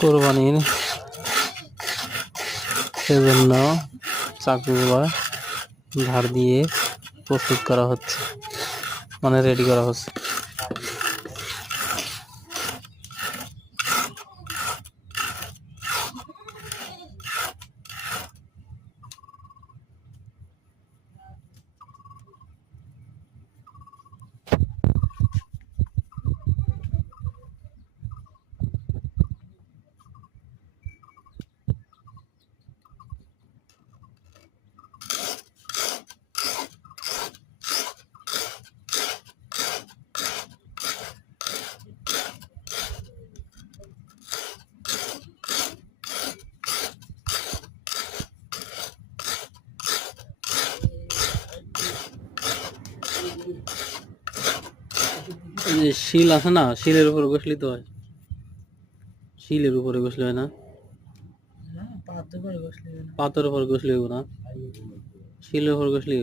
কোরবানির সেজন্য চাকুগুলো ধার দিয়ে প্রস্তুত করা হচ্ছে, মানে রেডি করা হচ্ছে। শিল আছে না, শিলের উপরে বসলি তো হয়, শিলের উপরে বসলে হয় না, পাথর উপরে বসলে হইব না, শিলের উপর বসলে